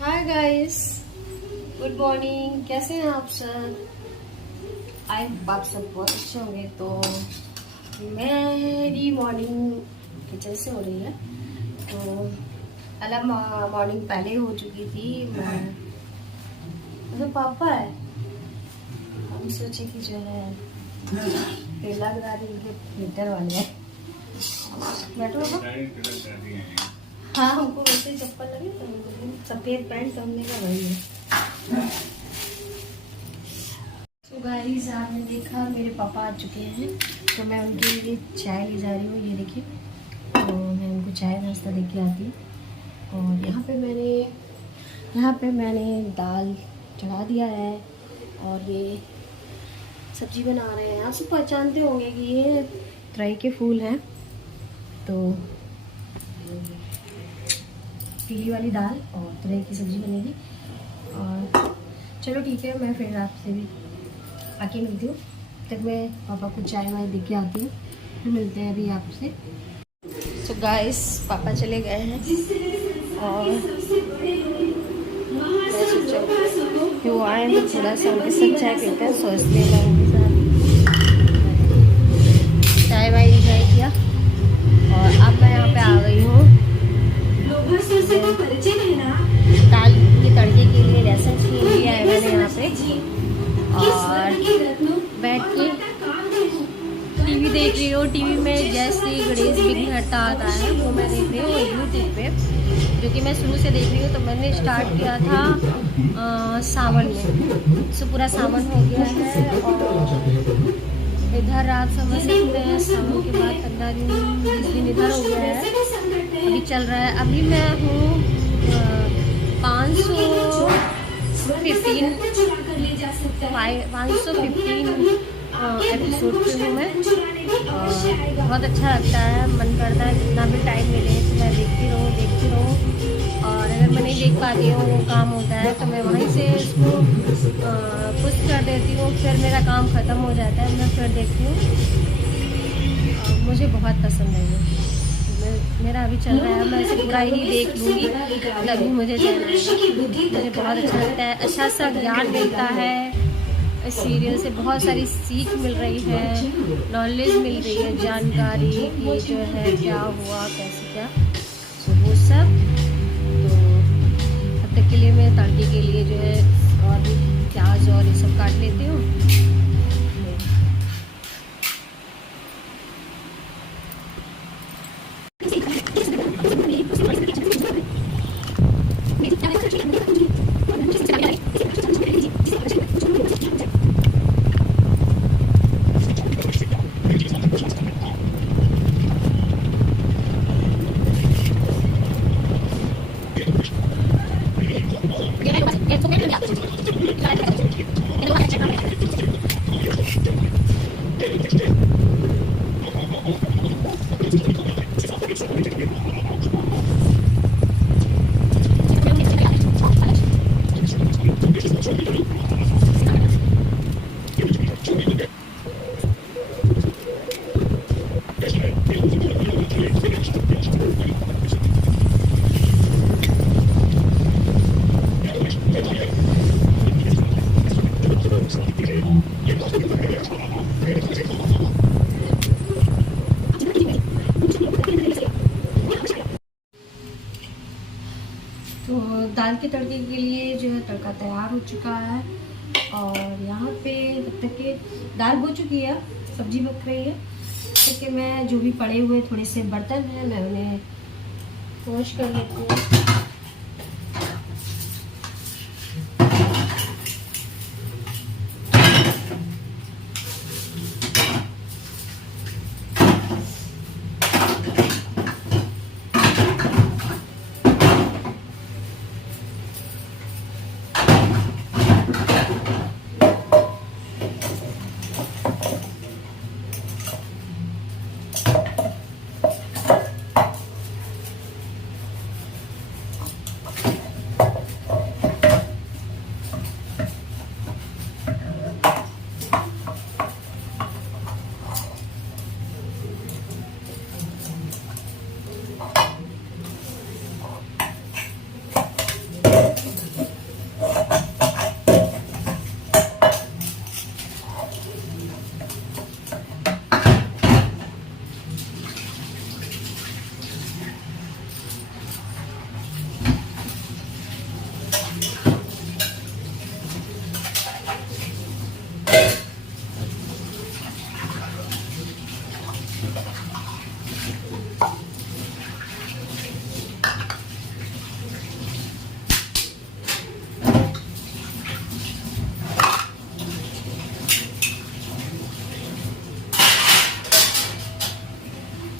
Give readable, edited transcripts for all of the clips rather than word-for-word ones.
Hi guys, good morning. कैसे हैं आप सब? आई आप सब बहुत अच्छे होंगे। तो मेरी मॉर्निंग किचन से हो रही है। तो अलग मॉर्निंग पहले हो चुकी थी। मैं पापा है, हम सोचे कि जो है केला गिरा देंगे मीटर वाले। बैठो पापा। हाँ, हमको वैसे चप्पल लगे तो सफेद पैंट पहनने का वही है। तो गाइस, आपने देखा मेरे पापा आ चुके हैं, तो मैं उनके लिए चाय ले जा रही हूँ। ये देखिए, तो मैं उनको चाय नाश्ता दे के आती हूँ। और यहाँ पे मैंने दाल चढ़ा दिया है और ये सब्जी बना रहे हैं। आप सब पहचानते होंगे कि ये तुरई के फूल हैं। तो पीली वाली दाल और तुरई की सब्ज़ी बनेगी। और चलो ठीक है, मैं फिर आपसे भी आके मिलती हूँ। तब मैं पापा को चाय वाय दे के आती हूँ, फिर मिलते हैं अभी आपसे। तो गाइस, पापा चले गए हैं और मैं सोचा कि वो आए तो थोड़ा सा उनके साथ चाय पीते हैं। सो इसलिए मैं उनके साथ चाय वाय इंजॉय किया। और अब मैं यहाँ पे आ गई हूँ दाल के तड़के के लिए। लहसुन छील लिया है मैंने यहाँ पे और बैठ के टीवी देख रही हूँ। टीवी में जैसे गणेश विघ्नहर्ता आता है वो मैं देख रही हूँ यूट्यूब पे, जो कि मैं शुरू से देख रही हूँ। तो मैंने स्टार्ट किया था सावन में। सो पूरा सावन हो गया है और इधर आप समझ सकते हैं सावन के बाद 15 दिन 20 दिन इधर हो गया है। अभी चल रहा है। अभी मैं हूँ 515 एपिसोड पे हूँ मैं। बहुत अच्छा लगता है, मन करता है जितना भी टाइम मिले तो मैं देखती रहूँ। और अगर मैं नहीं देख पाती हूँ, वो काम होता है तो मैं वहीं से इसको पुश कर देती हूँ। फिर मेरा काम ख़त्म हो जाता है, मैं फिर देखती हूँ। मुझे बहुत पसंद है ये। मेरा अभी चल रहा है, मैं इसे पूरा ही देख लूँगी तभी मुझे चैन आएगा। मुझे बहुत अच्छा लगता है, अच्छा सा ज्ञान मिलता है। इस सीरियल से बहुत सारी सीख मिल रही है, नॉलेज मिल रही है, जानकारी की जो है क्या हुआ कैसे क्या, तो वो सब। तो अब तक के लिए मैं तड़के के लिए जो है और भी प्याज और ये सब काट लेती हूँ। तो दाल के तड़के के लिए जो है तड़का तैयार हो चुका है। और यहाँ पे जब तक कि दाल हो चुकी है, सब्जी पक रही है, तब कि मैं जो भी पड़े हुए थोड़े से बर्तन हैं मैं उन्हें वॉश कर लेती हूँ।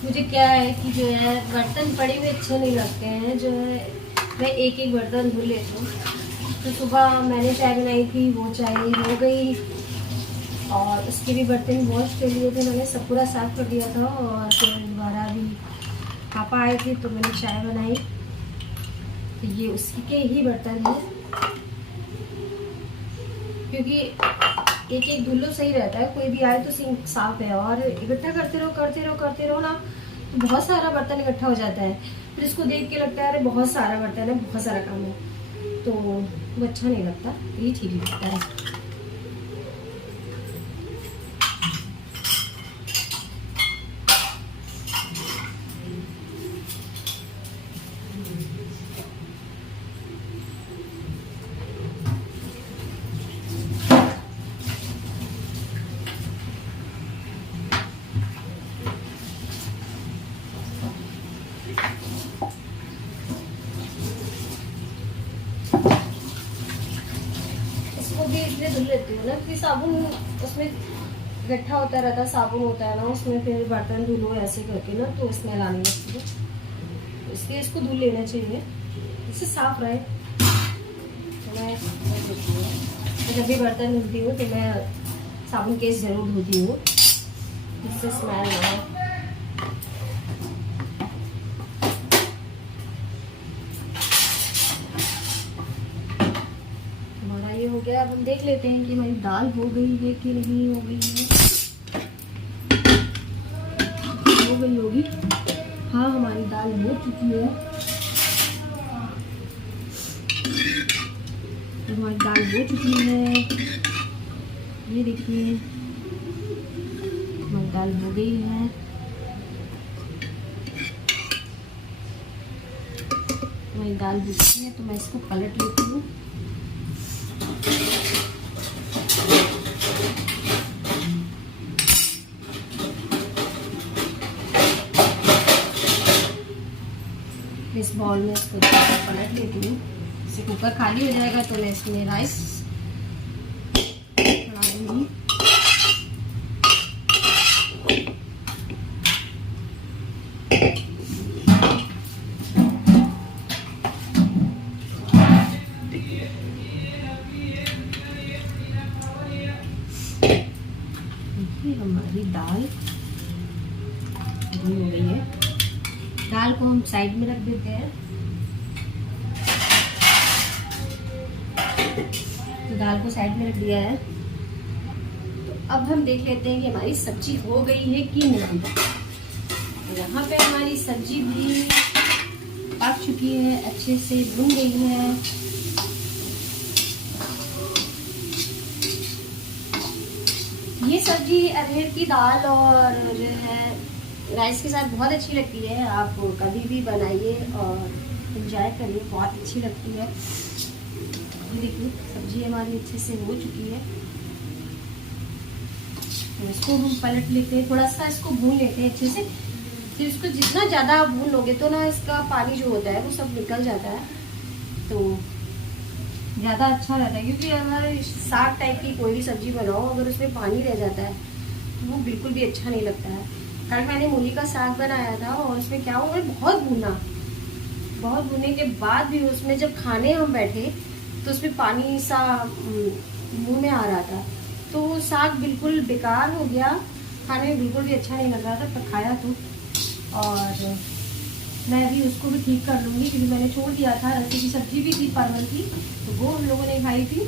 मुझे क्या है कि जो है बर्तन पड़े हुए अच्छे नहीं लगते हैं, जो है मैं एक एक बर्तन धुल लेती हूँ। तो सुबह मैंने चाय बनाई थी, वो चाय हो गई और उसके भी बर्तन वॉश कर लिए थे मैंने, सब पूरा साफ कर दिया था। और फिर दोबारा भी पापा आए थे तो मैंने चाय बनाई, तो ये उसके ही बर्तन हैं, क्योंकि एक एक धुलो सही रहता है, कोई भी आए तो सिंक साफ है। और इकट्ठा करते रहो ना तो बहुत सारा बर्तन इकट्ठा हो जाता है, फिर इसको देख के लगता है अरे बहुत सारा बर्तन है, बहुत सारा काम है, तो वो अच्छा नहीं लगता, ये ठीक लगता है। भी इसलिए धुल लेती हूँ ना कि साबुन उसमें इकट्ठा होता रहता है, साबुन होता है ना उसमें, फिर बर्तन धुलो ऐसे करके ना तो स्मेल आने लगती है, इसलिए इसको धुल लेना चाहिए, इससे साफ रहे। तो मैं जब भी बर्तन धुलती हूँ तो मैं साबुन केस जरूर धुलती हूँ, इससे स्मेल ना हो। हो गया, अब हम देख लेते हैं कि हमारी दाल हो गई है कि नहीं हो गई है। हो गई होगी, हाँ हमारी दाल हो चुकी है, हमारी दाल हो चुकी है, ये देखिए हमारी दाल हो गई है। हमारी दाल हो चुकी है तो मैं इसको पलट लेती हूँ। इस बाउल में इसको पलट लेती हूँ, इससे कुकर खाली हो जाएगा तो मैं इसमें राइस चढ़ा दूँगी। हमारी दाल हो गई है, दाल को हम साइड में रख देते हैं। तो दाल को साइड में रख दिया है, तो अब हम देख लेते हैं कि हमारी सब्जी हो गई है कि नहीं। तो यहाँ पे हमारी सब्जी भी पक चुकी है, अच्छे से भुन गई है। ये सब्जी अरहर की दाल और जो है राइस के साथ बहुत अच्छी लगती है, आप कभी भी बनाइए और एंजॉय करिए, बहुत अच्छी लगती है। ये देखिए सब्जी हमारी अच्छे से हो चुकी है, तो इसको हम पलट लेते हैं, थोड़ा सा इसको भून लेते हैं अच्छे से। फिर इसको जितना ज़्यादा भून लोगे तो ना इसका पानी जो होता है वो सब निकल जाता है, तो ज़्यादा अच्छा रहता है। क्योंकि अगर साग टाइप की कोई भी सब्जी बनाओ अगर उसमें पानी रह जाता है तो वो बिल्कुल भी अच्छा नहीं लगता है। कल मैंने मूली का साग बनाया था और उसमें क्या हुआ, बहुत भूनने के बाद भी उसमें जब खाने हम बैठे तो उसमें पानी सा मुंह में आ रहा था, तो वो साग बिल्कुल बेकार हो गया, खाने में बिल्कुल भी अच्छा नहीं लग रहा था। पर खाया तो, और मैं अभी उसको भी ठीक कर लूँगी क्योंकि मैंने छोड़ दिया था। रस्सी की सब्जी भी थी परवल की, तो वो हम लोगों ने खाई थी,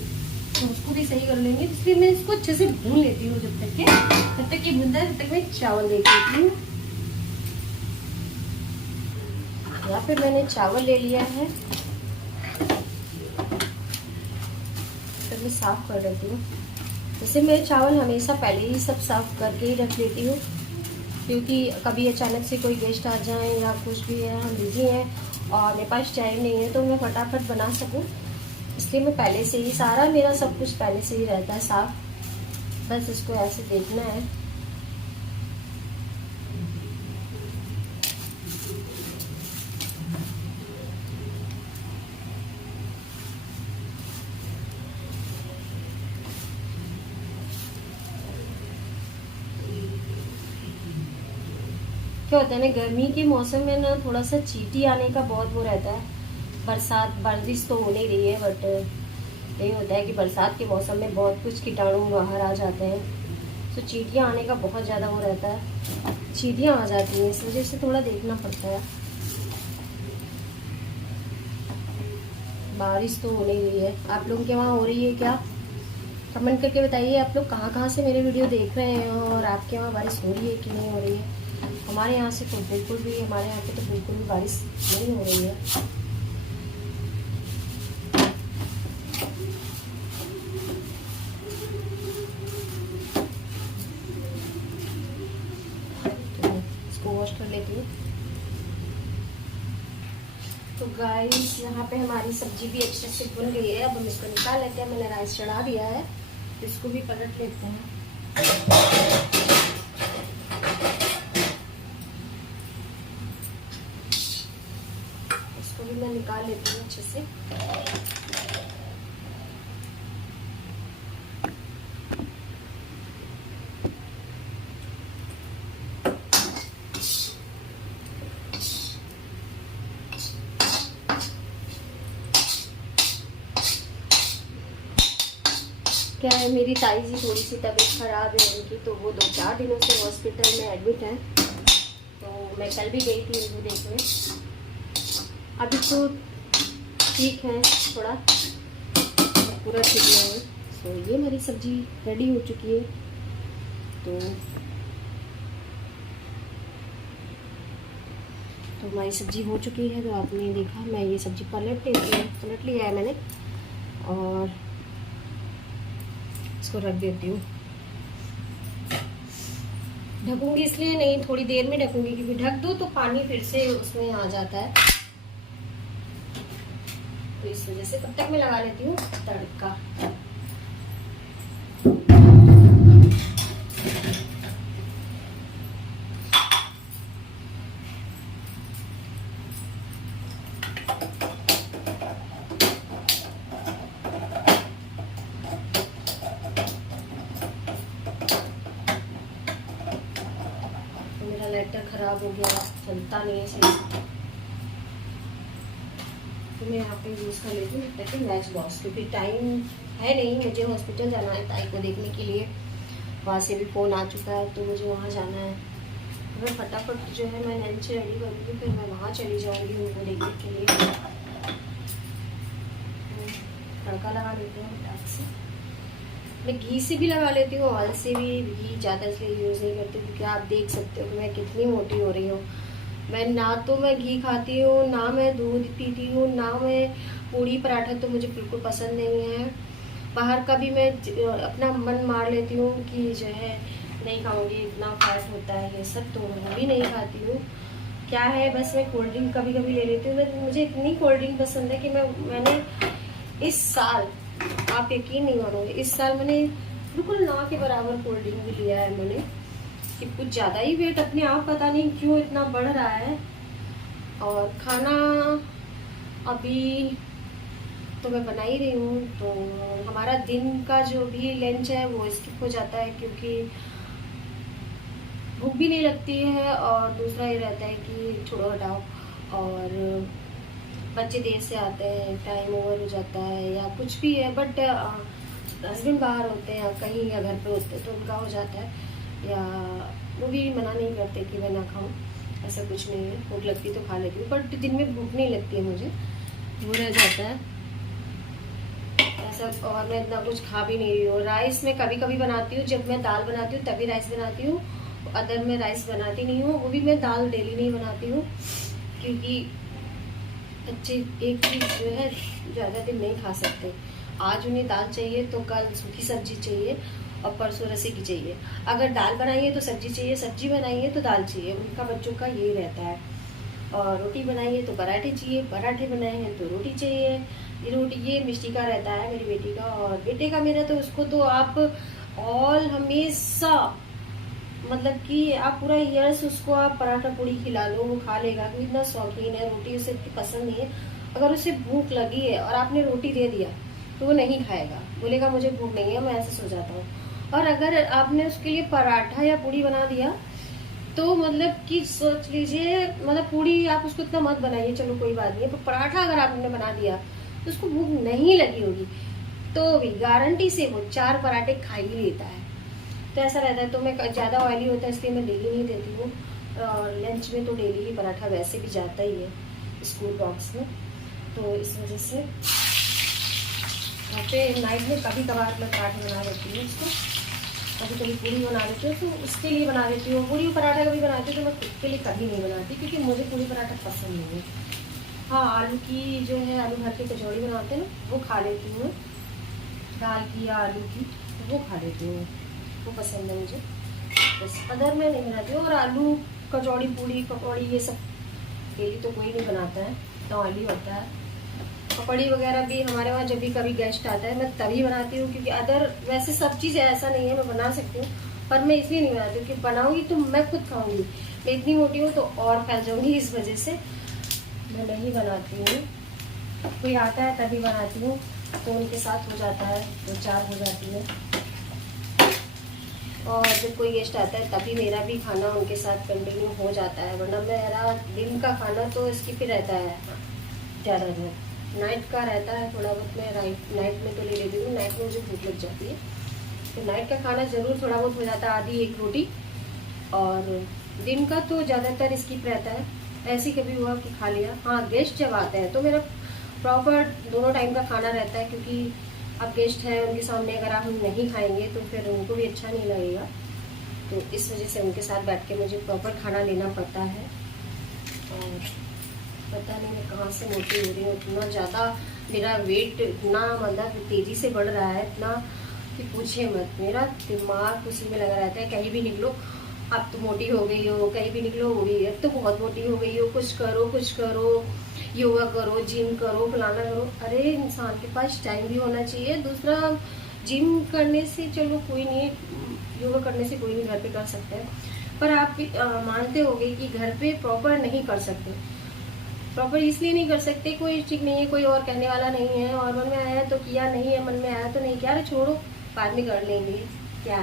तो उसको भी सही कर लेंगे। इसलिए मैं इसको अच्छे से भून लेती हूँ, जब तक ये भूनता है तब तक मैं चावल देख लेती हूँ। यहाँ पे मैंने चावल ले लिया है, तो मैं साफ कर देती हूँ। जैसे मैं चावल हमेशा पहले ही सब साफ करके ही रख लेती हूँ, क्योंकि कभी अचानक से कोई गेस्ट आ जाए या कुछ भी है, हम बिजी हैं और मेरे पास टाइम नहीं है तो मैं फटाफट बना सकूँ, इसलिए मैं पहले से ही सारा मेरा सब कुछ पहले से ही रहता है साफ, बस इसको ऐसे देखना है। क्या होता है ना, गर्मी के मौसम में ना थोड़ा सा चींटी आने का बहुत वो रहता है। बरसात बारिश तो हो नहीं रही है, बट यही होता है कि बरसात के मौसम में बहुत कुछ कीटाणु बाहर आ जाते हैं, तो चींटियाँ आने का बहुत ज़्यादा वो रहता है, चींटियाँ आ जाती हैं, इस वजह से थोड़ा देखना पड़ता है। बारिश तो हो नहीं रही है, आप लोगों के वहाँ हो रही है क्या? कमेंट करके बताइए आप लोग कहाँ से मेरे वीडियो देख रहे हैं और आपके वहाँ बारिश हो रही है कि नहीं हो रही है। हमारे यहाँ से तो बिल्कुल भी, हमारे यहाँ पे तो बिल्कुल भी बारिश नहीं हो रही है। तो इसको वॉश कर लेती हूँ। तो गाइस यहाँ पे हमारी सब्जी भी अच्छे से भुन गई है। अब हम इसको निकाल लेते हैं। मैंने राइस चढ़ा दिया है, इसको भी पलट लेते हैं। इसको भी मैं निकाल लेती हूँ अच्छे से। क्या है, मेरी ताई जी थोड़ी सी तबीयत खराब है उनकी, तो वो 2-4 दिनों से हॉस्पिटल में एडमिट है। तो मैं कल भी गई थी उनको देखने। अभी तो ठीक है, थोड़ा पूरा ठीक नहीं है। तो ये मेरी सब्जी रेडी हो चुकी है। तो हमारी सब्जी हो चुकी है। तो आपने देखा, मैं ये सब्जी पलट लिया है मैंने, और इसको रख देती हूँ। ढकूंगी इसलिए नहीं, थोड़ी देर में ढकूंगी, क्योंकि ढक दो तो पानी फिर से उसमें आ जाता है, तो इस वजह से तब तक मैं लगा लेती हूँ तड़का। लाइटर खराब हो गया, चलता नहीं है सही, तो मैं यहाँ पे यूज़ कर लेती हूँ ताकि मैच बॉक्स, क्योंकि टाइम है नहीं, मुझे हॉस्पिटल जाना है ताई को देखने के लिए। वहाँ से भी फ़ोन आ चुका है, तो मुझे वहाँ जाना है। तो मैं फटाफट जो है मैं लंच रेडी करूँगी, फिर मैं वहाँ चली जाऊँगी उनको देखने के लिए। तड़का लगा लेती हूँ फटाक से। मैं घी से भी लगा लेती हूँ, ऑयल से भी। घी ज़्यादा इसलिए यूज़ नहीं करती क्योंकि आप देख सकते हो कि मैं कितनी मोटी हो रही हूँ। मैं ना तो मैं घी खाती हूँ, ना मैं दूध पीती हूँ, ना मैं पूड़ी पराठा तो मुझे बिल्कुल पसंद नहीं है। बाहर का भी मैं अपना मन मार लेती हूँ कि जो है नहीं खाऊंगी, इतना फैट होता है ये सब, तो मैं भी नहीं खाती हूँ। क्या है, बस मैं कोल्ड ड्रिंक कभी कभी ले लेती हूँ। मुझे इतनी कोल्ड ड्रिंक पसंद है कि मैंने इस साल, आप यकीन नहीं मानोगे, इस साल मैंने बिल्कुल ना के बराबर कोल्ड ड्रिंक भी लिया है मैंने, कि कुछ ज़्यादा ही वेट अपने आप पता नहीं क्यों इतना बढ़ रहा है। और खाना अभी तो मैं बना ही रही हूँ, तो हमारा दिन का जो भी लंच है वो स्किप हो जाता है, क्योंकि भूख भी नहीं लगती है, और दूसरा ये रहता है कि छोड़ो हटाओ, और बच्चे देर से आते हैं, टाइम ओवर हो जाता है या कुछ भी है। बट हस्बैंड बाहर होते हैं या कहीं या घर पे होते हैं, तो उनका हो जाता है, या वो भी मना नहीं करते कि मैं ना खाऊं, ऐसा कुछ नहीं है। भूख लगती तो खा लेती हूँ, बट दिन में भूख नहीं लगती है मुझे, वो रह जाता है ऐसा। और मैं इतना कुछ खा भी नहीं रही हूँ। राइस मैं कभी कभी बनाती हूँ, जब मैं दाल बनाती हूँ तभी राइस बनाती हूँ, अदर मैं राइस बनाती नहीं हूँ। वो भी मैं दाल डेली नहीं बनाती हूँ, क्योंकि बच्चे एक चीज़ जो है ज़्यादा दिन नहीं खा सकते। आज उन्हें दाल चाहिए तो कल सूखी सब्जी चाहिए, और परसों रसे की चाहिए। अगर दाल बनाई है तो सब्जी चाहिए, सब्जी बनाई है तो दाल चाहिए, उनका बच्चों का यही रहता है। और रोटी बनाई है तो पराठे चाहिए, पराठे बनाए हैं तो रोटी चाहिए, ये रोटी ये मिष्टी का रहता है मेरी बेटी का, और बेटे का मेरा तो उसको तो आप ऑल हमेशा मतलब कि आप पूरा ईयर्स उसको आप पराठा पूड़ी खिला लो वो खा लेगा, क्योंकि इतना शौकीन है, रोटी उसे इतनी पसंद नहीं है। अगर उसे भूख लगी है और आपने रोटी दे दिया तो वो नहीं खाएगा, बोलेगा मुझे भूख नहीं है, मैं ऐसे सो जाता हूँ। और अगर आपने उसके लिए पराठा या पूड़ी बना दिया तो मतलब कि सोच लीजिए, मतलब पूड़ी आप उसको इतना मत बनाइए, चलो कोई बात नहीं है, पर पराठा अगर आपने बना दिया तो उसको भूख नहीं लगी होगी तो भी गारंटी से वो 4 पराठे खा ही लेता है। तो ऐसा रहता है। तो मैं ज़्यादा ऑयली होता है इसलिए मैं डेली नहीं देती हूँ, और लंच में तो डेली ही पराठा वैसे भी जाता ही है स्कूल बॉक्स में, तो इस वजह से वहाँ पे नाइट में कभी कभार मैं पराठे बना देती हूँ उसको, कभी कभी पूड़ी बना देती हूँ तो उसके लिए बना देती हूँ। पूड़ी पराठा कभी बनाती हूँ तो मैं खुद के लिए कभी नहीं बनाती, क्योंकि मुझे पूड़ी पराठा पसंद नहीं है। हाँ, आलू की जो है आलू भर के कचौड़ी बनाते हैं ना वो खा लेती हूँ, दाल की या आलू की वो खा लेती हूँ, वो पसंद है मुझे, बस अदर में नहीं बनाती हूँ। और आलू कचौड़ी पूड़ी पकौड़ी ये सब डेली तो कोई नहीं बनाता है, तो ऑयली होता है। पकौड़ी वगैरह भी हमारे वहाँ जब भी कभी गेस्ट आता है मैं तभी बनाती हूँ, क्योंकि अदर वैसे सब चीज़ ऐसा नहीं है, मैं बना सकती हूँ पर मैं इसलिए नहीं बनाती हूँ कि बनाऊंगी तो मैं खुद खाऊंगी, मैं इतनी मोटी हूँ तो और फैल जाऊंगी, इस वजह से मैं नहीं बनाती हूँ। कोई आता है तभी बनाती हूँ, तो उनके साथ हो जाता है, 2-4 हो जाती है। और जब कोई गेस्ट आता है तभी मेरा भी खाना उनके साथ कंटिन्यू हो जाता है, वरना मेरा दिन का खाना तो स्किप ही रहता है ज़्यादा देर। नाइट का रहता है थोड़ा बहुत, मैं नाइट में तो ले लेती हूँ, नाइट में मुझे भूख लग जाती है, तो नाइट का खाना ज़रूर थोड़ा बहुत हो जाता है, आधी 1 रोटी। और दिन का तो ज़्यादातर स्किप रहता है, ऐसे कभी हुआ कि खा लिया। हाँ, गेस्ट जब आते हैं तो मेरा प्रॉपर दोनों टाइम का खाना रहता है, क्योंकि अब गेस्ट है उनके सामने अगर आप नहीं खाएंगे तो फिर उनको भी अच्छा नहीं लगेगा, तो इस वजह से उनके साथ बैठ के मुझे प्रॉपर खाना लेना पड़ता है। और पता नहीं मैं कहाँ से मोटी हो रही हूँ, इतना ज़्यादा मेरा वेट इतना मतलब तेज़ी से बढ़ रहा है, इतना कि पूछिए मत, मेरा दिमाग उसी में लगा रहता है, कहीं भी निकलो अब तो मोटी हो गई हो, कहीं भी निकलो हो गई, अब तो बहुत मोटी हो गई हो, कुछ करो, योगा करो, जिम करो, फलाना करो। अरे इंसान के पास टाइम भी होना चाहिए। दूसरा, जिम करने से चलो कोई नहीं, योगा करने से कोई नहीं घर पे कर सकते हैं, पर आप मानते होगे कि घर पे प्रॉपर नहीं कर सकते। प्रॉपर इसलिए नहीं कर सकते, कोई ठीक नहीं है, कोई और कहने वाला नहीं है, और मन में आया तो किया, नहीं है मन में आया तो नहीं किया, अरे छोड़ो बाद में कर लेंगे क्या,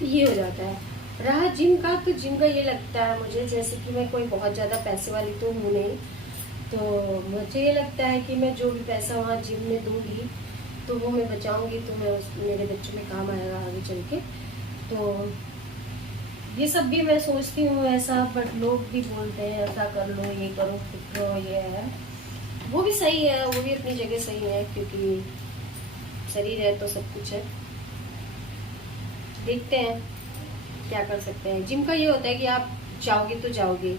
तो ये हो जाता है। रहा जिम का, तो जिम का ये लगता है मुझे जैसे कि मैं कोई बहुत ज़्यादा पैसे वाली तो हूँ नहीं, तो मुझे ये लगता है कि मैं जो भी पैसा वहाँ जिम में दूंगी तो वो मैं बचाऊंगी, तो मैं मेरे बच्चों में काम आएगा आगे चल के। तो ये सब भी मैं सोचती हूँ ऐसा, बट लोग भी बोलते हैं ऐसा कर लो, ये करो, खुद करो, ये है, वो भी सही है, वो भी अपनी जगह सही है, क्योंकि शरीर है तो सब कुछ है। देखते हैं क्या कर सकते हैं। जिम का ये होता है कि आप जाओगे तो जाओगे,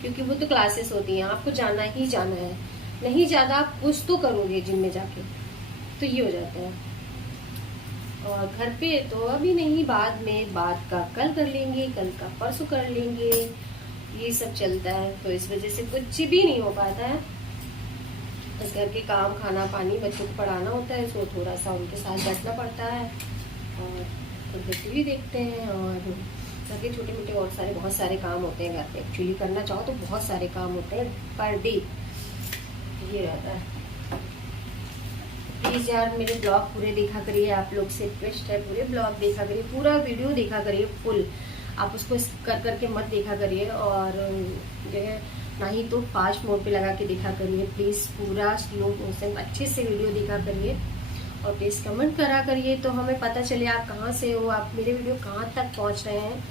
क्योंकि वो तो क्लासेस होती हैं, आपको जाना ही जाना है, नहीं ज़्यादा आप कुछ तो करोगे जिम में जाके, तो ये हो जाता है। और घर पे तो अभी नहीं, बाद में, बाद का कल कर लेंगे, कल का परसों कर लेंगे, ये सब चलता है, तो इस वजह से कुछ भी नहीं हो पाता है। बस घर के काम, खाना पानी, बच्चों को पढ़ाना होता है, सो थोड़ा सा उनके साथ बैठना पड़ता है, और खुद टीवी देखते हैं, और घर के छोटे मोटे और सारे बहुत सारे काम होते हैं घर पे, एक्चुअली करना चाहो तो बहुत सारे काम होते हैं पर डे, ये रहता है। प्लीज़ यार मेरे ब्लॉग पूरे देखा करिए, आप लोग से रिक्वेस्ट है, पूरे ब्लॉग देखा करिए, पूरा वीडियो देखा करिए फुल, आप उसको कर करके मत देखा करिए, और जो है ना ही तो फास्ट मोड पे लगा के देखा करिए, प्लीज़ पूरा स्लो मोशन अच्छे से वीडियो देखा करिए, और प्लीज़ कमेंट करा करिए, तो हमें पता चले आप कहाँ से हो, आप मेरे वीडियो कहाँ तक पहुँच रहे हैं,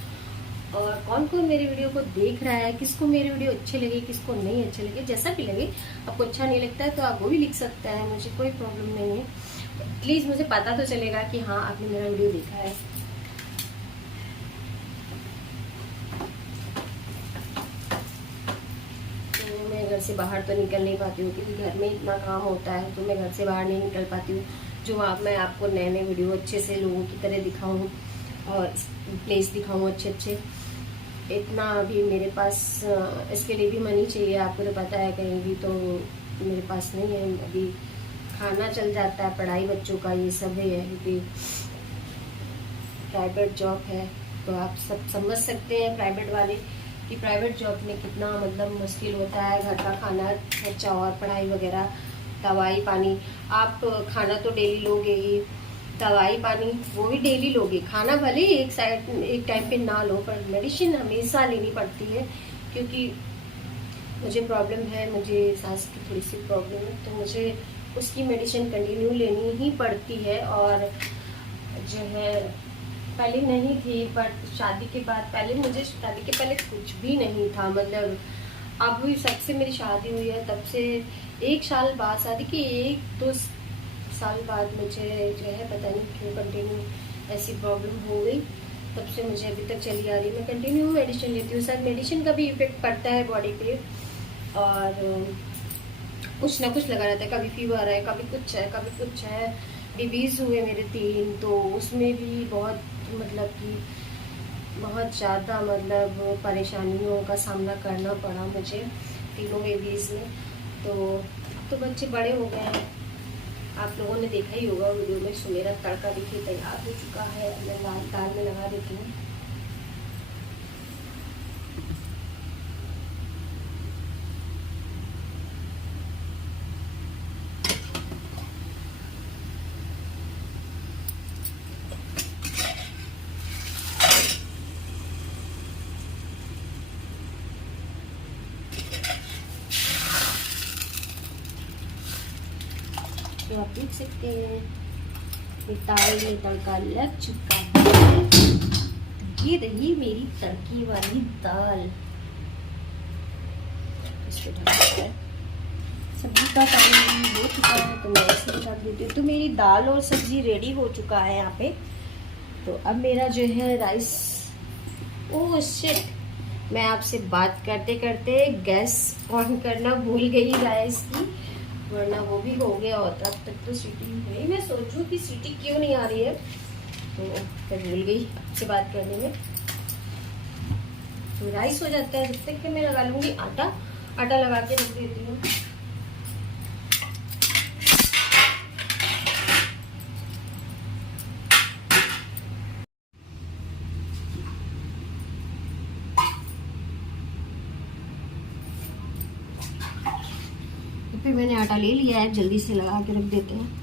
और कौन कौन मेरे वीडियो को देख रहा है, किसको मेरे वीडियो अच्छे लगे, किसको नहीं अच्छे लगे, जैसा भी लगे। आपको अच्छा नहीं लगता है तो आप वो भी लिख सकते हैं, मुझे कोई प्रॉब्लम नहीं है, प्लीज़ मुझे पता तो चलेगा कि हाँ आपने मेरा वीडियो देखा है। तो मैं घर से बाहर तो निकल नहीं पाती हूँ, क्योंकि घर में इतना काम होता है, तो मैं घर से बाहर नहीं निकल पाती हूँ, जो मैं आपको नए नए वीडियो अच्छे से लोगों की तरह दिखाऊँ, और प्लेस दिखाऊँ अच्छे अच्छे। इतना अभी मेरे पास इसके लिए भी मनी चाहिए, आपको तो पता है, कहीं भी तो तो मेरे पास नहीं है अभी। खाना चल जाता है, पढ़ाई बच्चों का ये सब है, क्योंकि प्राइवेट जॉब है। तो आप सब समझ सकते हैं प्राइवेट वाले कि प्राइवेट जॉब में कितना मतलब मुश्किल होता है। घर का खाना, खर्चा और पढ़ाई वगैरह, दवाई पानी। आप खाना तो डेली लोगे ही, दवाई पानी वो भी डेली लोगे। खाना भले ही एक टाइम पे ना लो, पर मेडिसिन हमेशा लेनी पड़ती है। क्योंकि मुझे प्रॉब्लम है, मुझे सांस की थोड़ी सी प्रॉब्लम है, तो मुझे उसकी मेडिसिन कंटिन्यू लेनी ही पड़ती है। और जो है पहले नहीं थी, पर शादी के बाद, पहले मुझे शादी के पहले कुछ भी नहीं था। मतलब अब भी सबसे मेरी शादी हुई है तब से 1 साल बाद, शादी के 1-2 साल बाद मुझे जो है पता नहीं क्यों कंटिन्यू ऐसी प्रॉब्लम हो गई। तब से मुझे अभी तक चली आ रही। मैं कंटिन्यू मेडिसिन लेती हूँ। शायद मेडिसिन का भी इफेक्ट पड़ता है बॉडी पे, और कुछ ना कुछ लगा रहता है। कभी फीवर है, कभी कुछ है, कभी कुछ है। बेबीज हुए मेरे 3, तो उसमें भी बहुत मतलब कि बहुत ज़्यादा मतलब परेशानियों का सामना करना पड़ा मुझे तीनों बेबीज में। तो अब तो बच्चे बड़े हो गए हैं, आप लोगों ने देखा ही होगा वीडियो में। सो मेरा तड़का देखिए तैयार हो चुका है। मैं दाल में लगा देती हूँ। तो आप देख सकते हैं दाल में तड़का लग चुका है। ये रही मेरी तड़की वाली दाल। इसको ढक देते हैं। सब्जी का टाइम हो चुका है, तो मैं इसमें ढक देती हूँ। तो मेरी दाल और सब्जी रेडी हो चुका है यहाँ पे। तो अब मेरा जो है राइस, ओह शिट, मैं आपसे बात करते करते गैस ऑन करना भूल गई राइस की, वरना वो भी हो गया होता। अब तक तो सीटी हुई। मैं सोचूं कि सीटी क्यों नहीं आ रही है, तो मैं भूल गई आपसे बात करने में। तो राइस हो जाता है, जब तक कि मैं लगा लूंगी आटा। आटा लगा के रख देती हूँ। फिर मैंने आटा ले लिया है, जल्दी से लगा के रख देते हैं।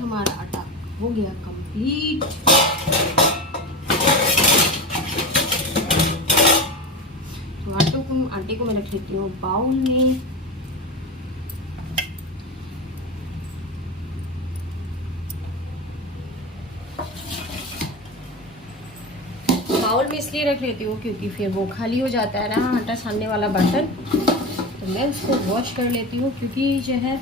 हमारा आटा हो गया कंप्लीट। तो आटे को मैं रख लेती हूँ बाउल में। बाउल में इसलिए रख लेती हूँ क्योंकि फिर वो खाली हो जाता है ना आटा सानने वाला बर्तन, तो मैं उसको वॉश कर लेती हूँ। क्योंकि जो है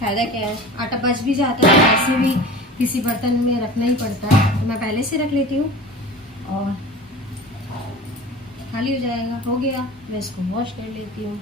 फायदा क्या है, आटा बच भी जाता है, वैसे भी किसी बर्तन में रखना ही पड़ता है, तो मैं पहले से रख लेती हूँ और खाली हो जाएगा। हो गया, मैं इसको वॉश कर लेती हूँ।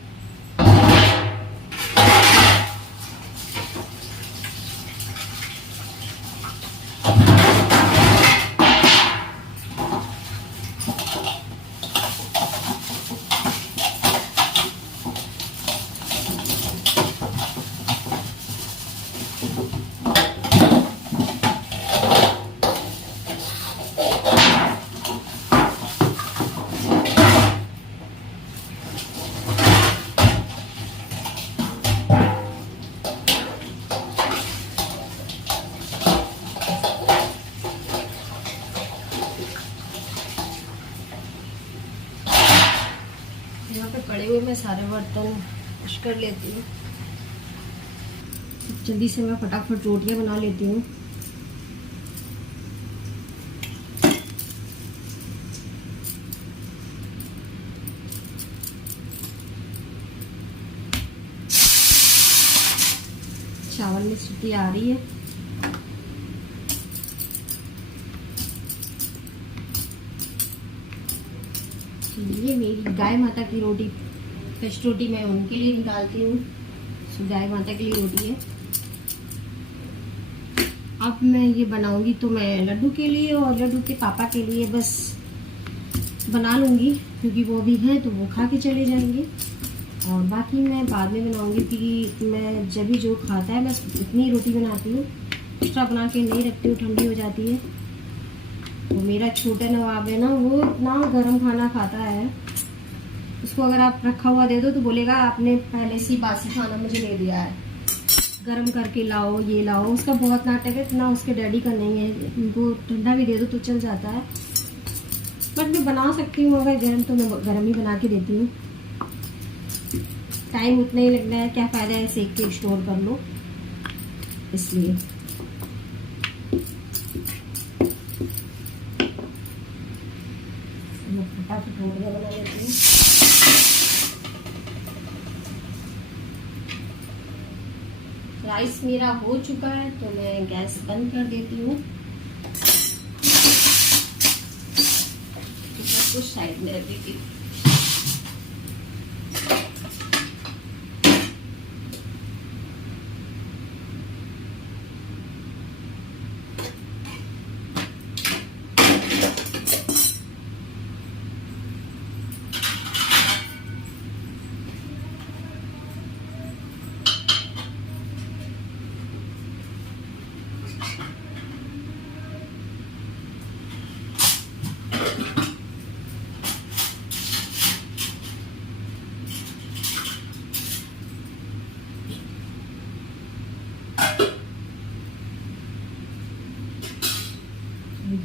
यहाँ पे पड़े हुए मैं सारे बर्तन वॉश कर लेती हूँ। जल्दी से मैं फटाफट रोटियाँ बना लेती हूँ। चावल में सीटी आ रही है। ये मेरी गाय माता की रोटी, फ्रेश रोटी मैं उनके लिए निकालती हूँ। गाय माता के लिए रोटी है। अब मैं ये बनाऊंगी तो मैं लड्डू के लिए और लड्डू के पापा के लिए बस बना लूँगी, क्योंकि वो भी हैं तो वो खा के चले जाएंगे। और बाकी मैं बाद में बनाऊंगी, क्योंकि मैं जब भी जो खाता है बस इतनी रोटी बनाती हूँ, एक्स्ट्रा बना के नहीं रखती हूँ, ठंडी हो जाती है। तो मेरा छोटा नवाब है ना, वो इतना गर्म खाना खाता है, उसको अगर आप रखा हुआ दे दो तो बोलेगा आपने पहले से ही बासी खाना मुझे ले दिया है, गर्म करके लाओ, ये लाओ। उसका बहुत नाटक है, इतना उसके डैडी का नहीं है। उनको ठंडा भी दे दो तो चल जाता है, बट मैं बना सकती हूँ अगर गर्म तो मैं गर्म ही बना के देती हूँ। टाइम उतना ही लगना है, क्या फ़ायदा है सेक के स्टोर कर लो, इसलिए। मैं फटाफट रोटियाँ बना लेती हूँ। राइस मेरा हो चुका है तो मैं गैस बंद कर देती हूँ। सब कुछ साइड में रख देती हूँ।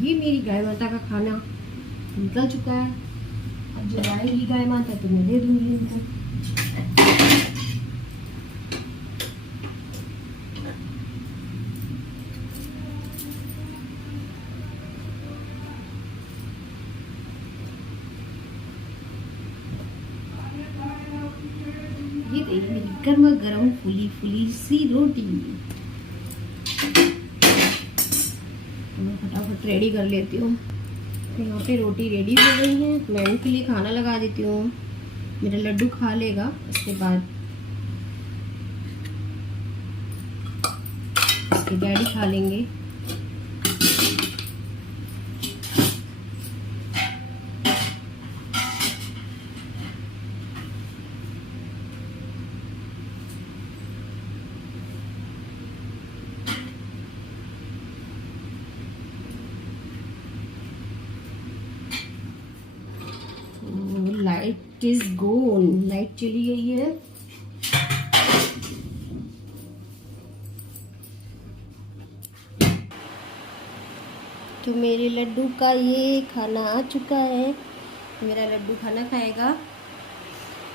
ये मेरी गाय माता का खाना निकल चुका है। अब जब आएगी गाय माता तो मैं दे दूंगी उनको। ये देखिए मेरी गर्मा गर्म फुली फुली सी रोटी। मैं फटाफट रेडी कर लेती हूँ। यहाँ पे रोटी रेडी हो गई है, मैं उनके लिए खाना लगा देती हूँ। मेरा लड्डू खा लेगा, उसके बाद उसके डैडी खा लेंगे। लाइट इज गोन, लाइट चली गई है। तो मेरे लड्डू का ये खाना आ चुका है। मेरा लड्डू खाना खाएगा।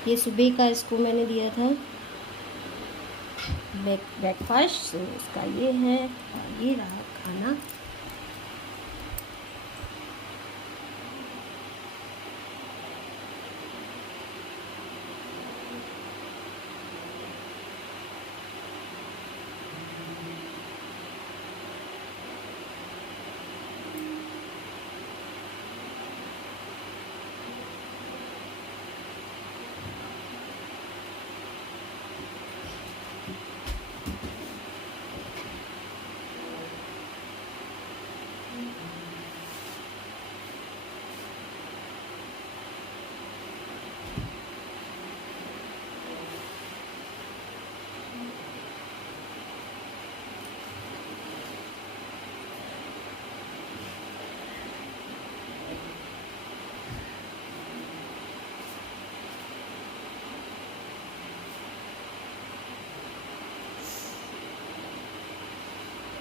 ये सुबह का इसको मैंने दिया था ब्रेकफास्ट, तो इसका ये है और ये रहा खाना।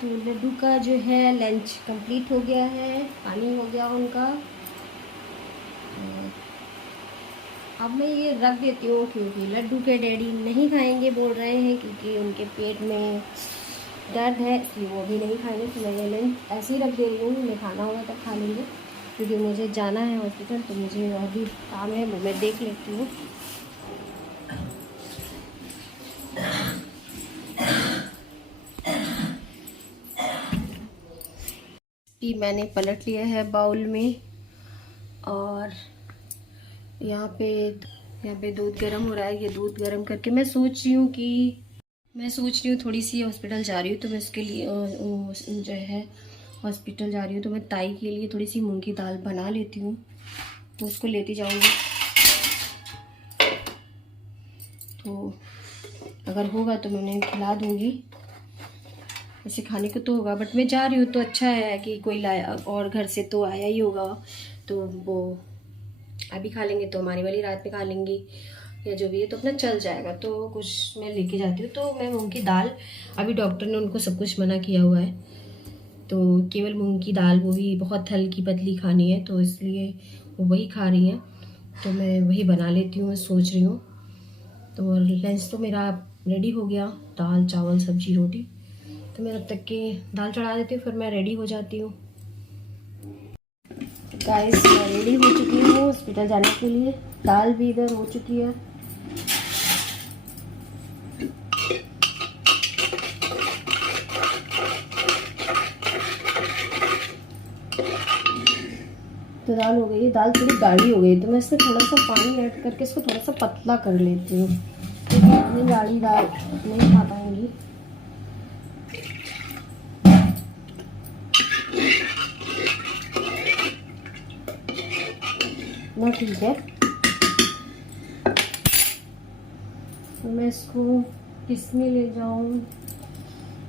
तो लड्डू का जो है लंच कंप्लीट हो गया है, पानी हो गया उनका। अब मैं ये रख देती हूँ क्योंकि लड्डू के डैडी नहीं खाएंगे बोल रहे हैं, क्योंकि उनके पेट में दर्द है, इसलिए वो भी नहीं खाएंगे। तो मैं ये लंच ऐसे ही रख दे रही हूँ, उन्हें खाना होगा तब खा लेंगे, क्योंकि मुझे जाना है हॉस्पिटल, तो मुझे और भी काम है, वो मैं देख लेती हूँ। टी मैंने पलट लिया है बाउल में, और यहाँ पे दूध गर्म हो रहा है। ये दूध गर्म करके मैं सोच रही हूँ थोड़ी सी हॉस्पिटल जा रही हूँ, तो मैं उसके लिए जो है हॉस्पिटल जा रही हूँ, तो मैं ताई के लिए थोड़ी सी मूंग की दाल बना लेती हूँ, तो उसको लेती जाऊँगी। तो अगर होगा तो मैं उन्हें खिला दूँगी, ऐसे खाने को तो होगा, बट मैं जा रही हूँ तो अच्छा है कि कोई लाया, और घर से तो आया ही होगा, तो वो अभी खा लेंगे तो हमारी वाली रात में खा लेंगी, या जो भी है तो अपना चल जाएगा। तो कुछ मैं लेके जाती हूँ। तो मैं मूंग की दाल, अभी डॉक्टर ने उनको सब कुछ मना किया हुआ है, तो केवल मूंग की दाल, वो भी बहुत हल्की पतली खानी है, तो इसलिए वो वही खा रही हैं, तो मैं वही बना लेती हूँ, मैं सोच रही हूँ। तो लंच तो मेरा रेडी हो गया, दाल चावल सब्जी रोटी, तो मैं तब तक के दाल चढ़ा देती हूँ, फिर मैं रेडी हो जाती हूँ। गाइस मैं रेडी हो चुकी हूँ हॉस्पिटल जाने के लिए, दाल भी इधर हो चुकी है। तो दाल हो गई है, दाल थोड़ी गाढ़ी हो गई, तो मैं इसमें थोड़ा सा पानी ऐड करके इसको थोड़ा सा पतला कर लेती हूँ, क्योंकि इतनी गाढ़ी दाल नहीं खा पाएंगी। ना ठीक है, तो मैं इसको किस में ले जाऊँ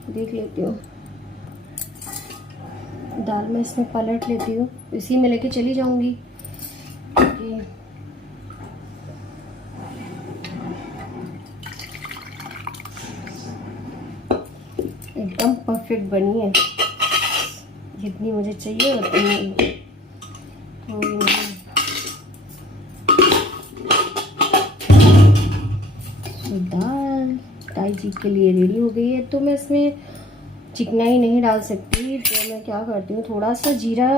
देख लेती हूँ। दाल मैं इसमें पलट लेती हूँ, इसी में लेके चली जाऊंगी। एकदम परफेक्ट बनी है, जितनी मुझे चाहिए उतनी। तो दाल ताई जी के लिए रेडी हो गई है, तो मैं इसमें चिकनाई नहीं डाल सकती, तो मैं क्या करती हूँ, थोड़ा सा जीरा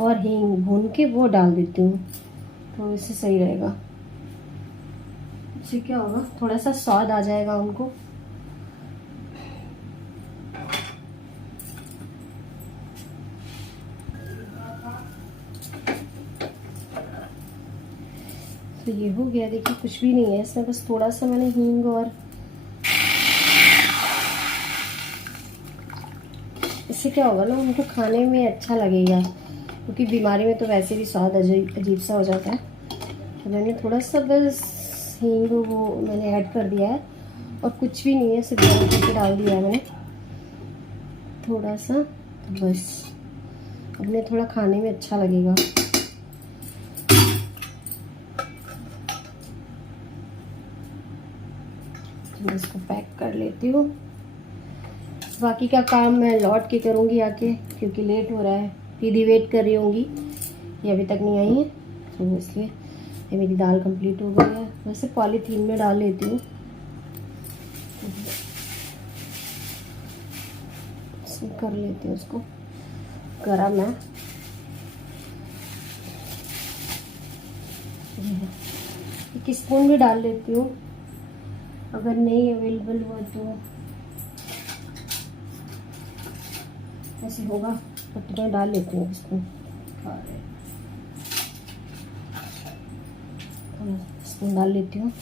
और हींग भून के वो डाल देती हूँ, तो इससे सही रहेगा। इससे क्या होगा, थोड़ा सा स्वाद आ जाएगा उनको। तो ये हो गया, देखिए कुछ भी नहीं है इसमें, बस थोड़ा सा मैंने हींग, और इससे क्या होगा ना, उनको खाने में अच्छा लगेगा, क्योंकि बीमारी में तो वैसे भी स्वाद अजीब सा हो जाता है। तो मैंने थोड़ा सा बस हींग वो मैंने ऐड कर दिया है, और कुछ भी नहीं है, सिर्फ गर्म करके डाल दिया है मैंने थोड़ा सा, तो बस अपने थोड़ा खाने में अच्छा लगेगा। तो मैं इसको पैक कर लेती हूँ, बाकी का काम मैं लौट के करूँगी आके, क्योंकि लेट हो रहा है। दीदी वेट कर रही होंगी, ये अभी तक नहीं आई है, तो इसलिए ये मेरी दाल कंप्लीट हो गई है। वैसे पॉलीथीन में डाल लेती हूँ, कर लेती हूँ उसको गरम है। एक स्पून भी डाल लेती हूँ, अगर नहीं अवेलेबल हुआ तो ऐसे होगा, तो मैं डाल लेती हूँ स्पून, स्पून डाल लेती हूँ।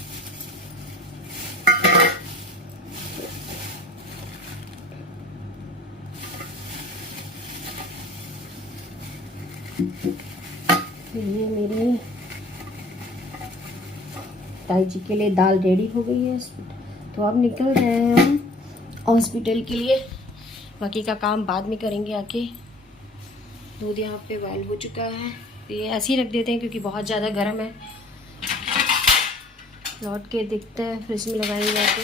तो ये मेरी ताई जी के लिए दाल रेडी हो गई है। तो अब निकल रहे हैं हम हॉस्पिटल के लिए, बाकी का काम बाद में करेंगे आके। दूध यहाँ पे बॉयल हो चुका है, तो ये ऐसे ही रख देते हैं क्योंकि बहुत ज़्यादा गर्म है। लौट के देखते हैं, फ्रिज में लगाएंगे जाके।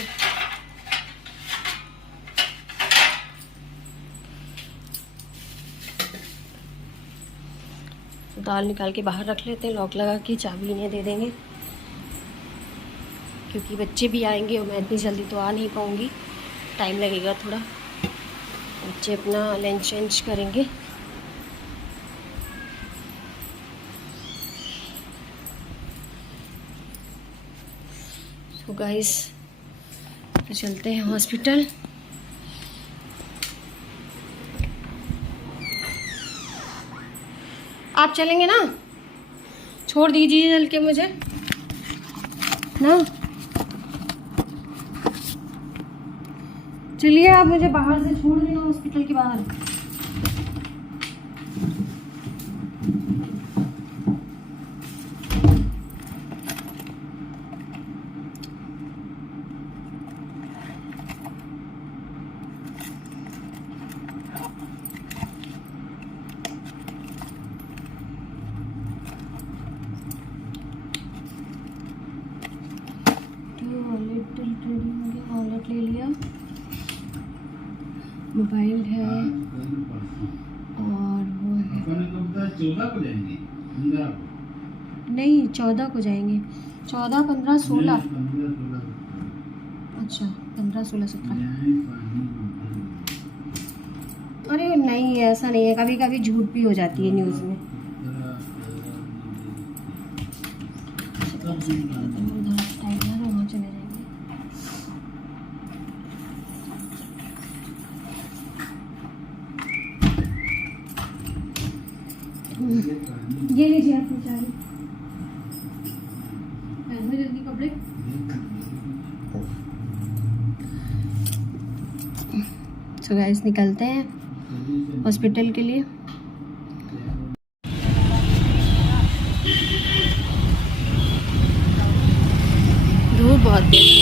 दाल निकाल के बाहर रख लेते हैं, लॉक लगा के चाबी इन्हें दे देंगे, क्योंकि बच्चे भी आएंगे और मैं इतनी जल्दी तो आ नहीं पाऊँगी, टाइम लगेगा थोड़ा। बच्चे अपना लंच वंच करेंगे। तो गाइस तो चलते हैं हॉस्पिटल। आप चलेंगे ना, छोड़ दीजिए चल के मुझे ना, चलिए आप मुझे बाहर से छोड़ देना हॉस्पिटल के बाहर। वॉलेट ले लिया, मोबाइल है और वो है 14 को जाएंगे, नहीं 14 को जाएंगे, 14, 15, 16, अच्छा 15, 16, 17। अरे नहीं ऐसा नहीं है, कभी कभी झूठ भी हो जाती है न्यूज़ में। वहाँ चले जाएंगे। ये लीजिए आपकी चाबी, पहनो जल्दी कपड़े। सो गाइस निकलते हैं हॉस्पिटल के लिए। धूप बहुत तेज है।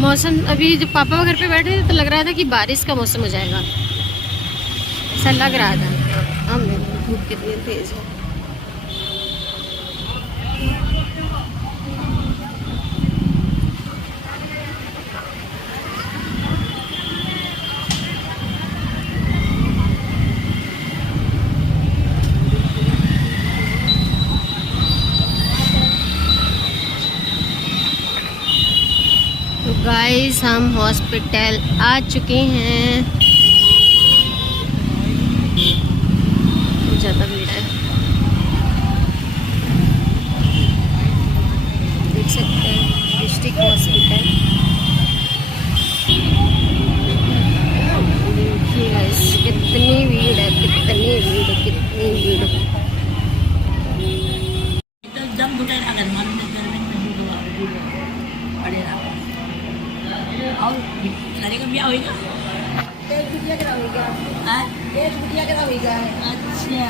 मौसम अभी जब पापा घर पे बैठे थे तो लग रहा था कि बारिश का मौसम हो जाएगा, ऐसा लग रहा था। अब धूप कितनी तेज है। गाइस हम हॉस्पिटल आ चुके हैं, ज़्यादा भीड़ है, देख सकते हैं डिस्ट्रिक्ट हॉस्पिटल। देखिए गाइस कितनी भीड़ है, कितनी भीड़ है, कितनी भीड़ है। सारे का ब्याह होगा, एक बिटिया का होगा, एक बिटिया का होगा। अच्छा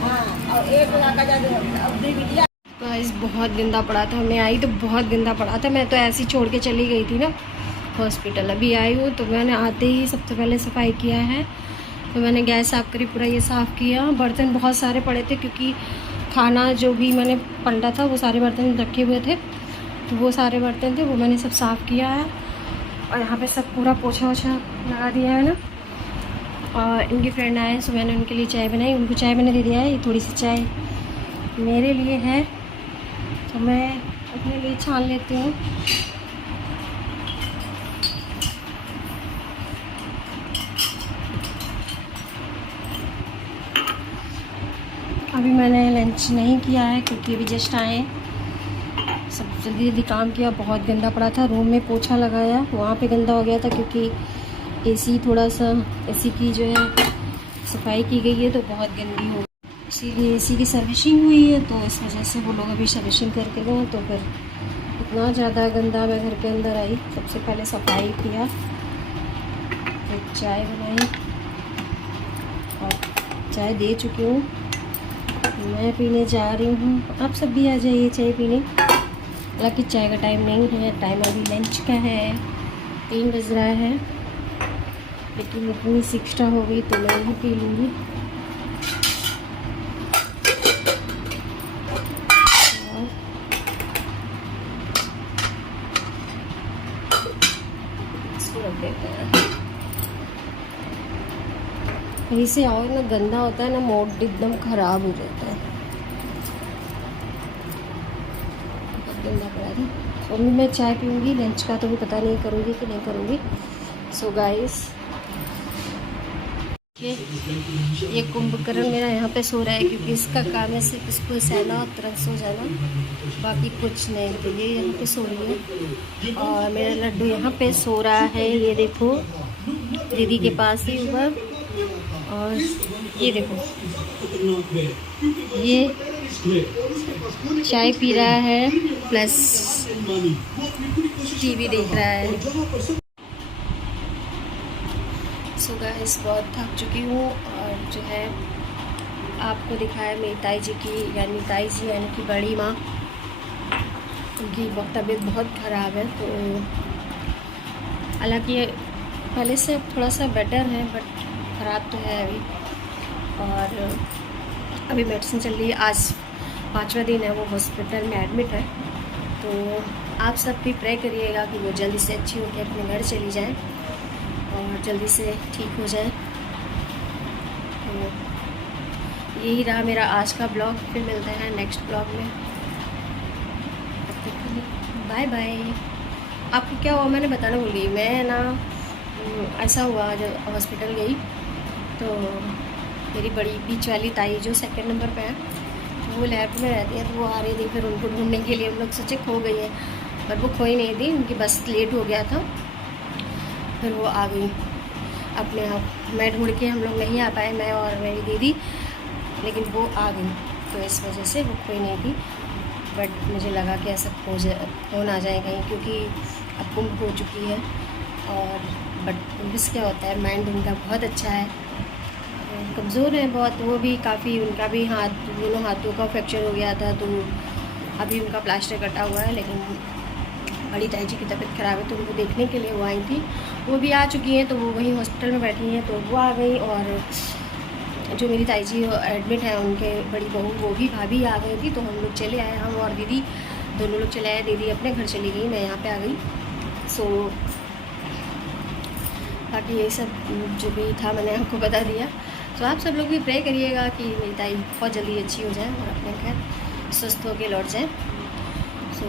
हाँ, और एक लड़का जा अपनी बिटिया। गाइस बहुत गंदा पड़ा था, मैं आई तो बहुत गंदा पड़ा था। मैं तो ऐसे ही छोड़ के चली गई थी ना हॉस्पिटल, अभी आई हूँ तो मैंने आते ही सबसे पहले सफाई किया है। तो मैंने गैस साफ़ करी, पूरा ये साफ़ किया। बर्तन बहुत सारे पड़े थे क्योंकि खाना जो भी मैंने पलटा था वो सारे बर्तन रखे हुए थे, तो वो सारे बर्तन थे वो मैंने सब साफ़ किया है। और यहाँ पे सब पूरा पोछा वोछा लगा दिया है ना। और इनके फ्रेंड आए सो मैंने उनके लिए चाय बनाई, उनको चाय मैंने दे दिया है। ये थोड़ी सी चाय मेरे लिए है तो मैं अपने लिए छान लेती हूँ। अभी मैंने लंच नहीं किया है क्योंकि अभी जस्ट आए, सब जल्दी जल्दी काम किया। बहुत गंदा पड़ा था, रूम में पोछा लगाया, वहाँ पे गंदा हो गया था क्योंकि एसी थोड़ा सा एसी की जो है सफाई की गई है तो बहुत गंदी हो गई, इसीलिए एसी की सर्विसिंग हुई है तो इस वजह से वो लोग अभी सर्विसिंग करके गए। तो फिर इतना ज़्यादा गंदा मैं घर के अंदर आई। सबसे पहले सफाई किया, फिर चाय बनाई और चाय दे चुकी हूँ, मैं पीने जा रही हूँ। आप सब भी आ जाइए चाय पीने। हालांकि चाय का टाइम नहीं है, टाइम अभी लंच का है, 3 बज रहा है, लेकिन इतनी शिक्षा हो गई तो मैं ही पी लूँगी। इसको रख देते हैं। कहीं से आओ ना, गंदा होता है ना, मूड एकदम ख़राब हो जाता है। बहुत गंदा पड़ा है। और मैं चाय पीऊँगी, लंच का तो भी पता नहीं करूँगी कि नहीं करूँगी। सो गाइस, ये कुंभकर्ण मेरा यहाँ पे सो रहा है क्योंकि इसका काम है सिर्फ इसको सहना और तुरंत सो जाना, बाकी कुछ नहीं। तो ये यहाँ पे सो रही है और मेरा लड्डू यहाँ पे सो रहा है, ये देखो, दीदी के पास ही ऊपर। और ये देखो, ये चाय पी रहा है प्लस टीवी देख रहा है। सो गाइस, बहुत थक चुकी हूँ और जो है आपको दिखाया मेरी ताई जी की, यानी ताई जी यानी कि बड़ी माँ, उनकी तबीयत बहुत ख़राब है। तो हालांकि पहले से थोड़ा सा बेटर है, बट ख़राब तो है अभी। और अभी मेडिसिन चल रही है। आज 5वां दिन है वो हॉस्पिटल में एडमिट है। तो आप सब भी प्रे करिएगा कि वो जल्दी से अच्छी होकर अपने घर चली जाए और जल्दी से ठीक हो जाए। तो यही रहा मेरा आज का ब्लॉग। फिर मिलते हैं नेक्स्ट ब्लॉग में। तब तक के लिए बाय बाय। आपको क्या हुआ मैंने बताना भूल गई। मैं ना, ऐसा हुआ जब हॉस्पिटल गई तो मेरी बड़ी बीच वाली ताई जो 2nd नंबर पे है, तो वो लैब में रहती है, तो वो आ रही थी। फिर उनको ढूंढने के लिए हम लोग सोचे खो गई है, पर वो खोई नहीं थी, उनकी बस लेट हो गया था। फिर वो आ गई अपने आप। मैं ढूंढ के, हम लोग नहीं आ पाए, मैं और मेरी दीदी, लेकिन वो आ गई। तो इस वजह से वो कोई नहीं थी। बट मुझे लगा कि ऐसा फ़ोन आ जाए कहीं, क्योंकि अब कुंभ हो चुकी है। और बट पुलिस क्या होता है, माइंड उनका बहुत अच्छा है, कमज़ोर है बहुत। वो भी काफ़ी, उनका भी हाथ, दोनों हाथों का फ्रैक्चर हो गया था, तो अभी उनका प्लास्टर कटा हुआ है। लेकिन बड़ी ताई जी की तबीयत ख़राब है, तो उनको देखने के लिए वो आई थी। वो भी आ चुकी हैं, तो वो वहीं हॉस्पिटल में बैठी हैं, तो वो आ गई। और जो मेरी ताई जी एडमिट है, उनके बड़ी बहू, वो भी भाभी आ गई थी। तो हम लोग चले आए, हम और दीदी दोनों लोग चले आए। दीदी अपने घर चली गई, मैं यहाँ पे आ गई। सो बाकी ये सब जो भी था मैंने आपको बता दिया। तो आप सब लोग भी प्रे करिएगा कि मेरी ताई बहुत जल्दी अच्छी हो जाए और अपने घर स्वस्थ होकर लौट जाए। सो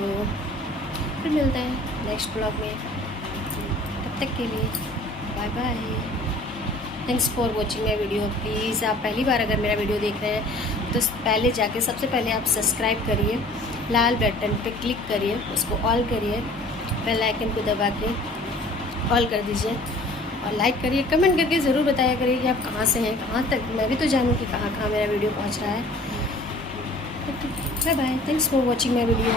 फिर मिलते हैं नेक्स्ट ब्लॉग में। तब तक के लिए bye bye. Thanks for watching my video. Please आप पहली बार अगर मेरा वीडियो देख रहे हैं तो पहले जाके सबसे पहले आप सब्सक्राइब करिए, लाल बटन पे क्लिक करिए, उसको ऑल करिए, बेल आइकन को दबा के ऑल कर दीजिए और लाइक करिए। कमेंट करके ज़रूर बताया करिए कि आप कहाँ से हैं, कहाँ तक, मैं भी तो जानूँ कि कहाँ कहाँ मेरा वीडियो पहुँच रहा है। Bye bye. Thanks for watching my video.